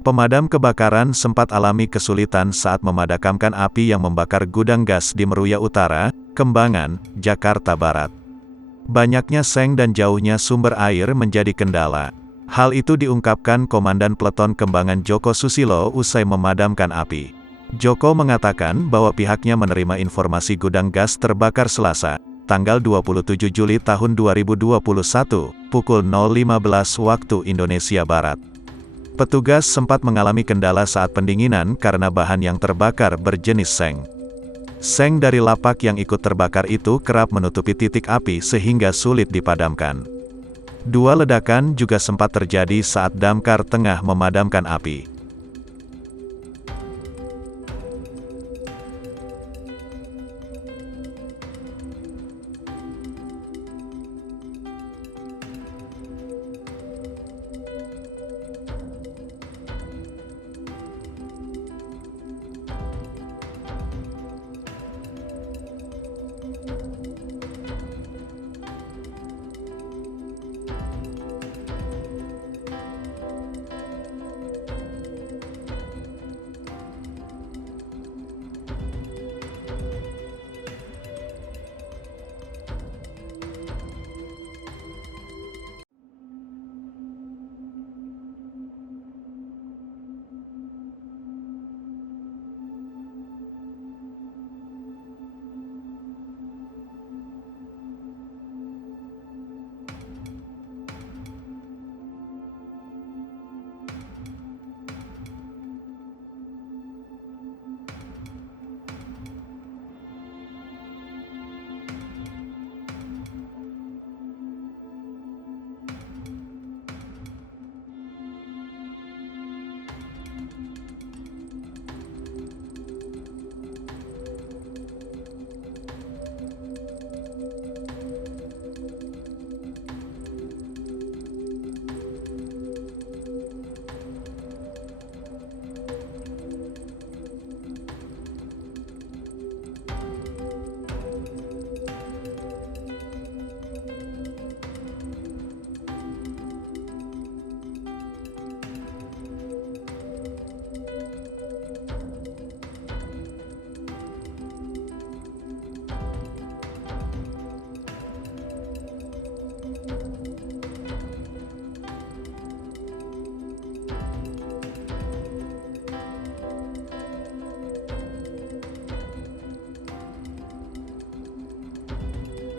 Pemadam kebakaran sempat alami kesulitan saat memadamkan api yang membakar gudang gas di Meruya Utara, Kembangan, Jakarta Barat. Banyaknya seng dan jauhnya sumber air menjadi kendala. Hal itu diungkapkan Komandan Peleton Kembangan Joko Susilo usai memadamkan api. Joko mengatakan bahwa pihaknya menerima informasi gudang gas terbakar Selasa, tanggal 27 Juli tahun 2021, pukul 0.15 waktu Indonesia Barat. Petugas sempat mengalami kendala saat pendinginan karena bahan yang terbakar berjenis seng. Seng dari lapak yang ikut terbakar itu kerap menutupi titik api sehingga sulit dipadamkan. Dua ledakan juga sempat terjadi saat damkar tengah memadamkan api.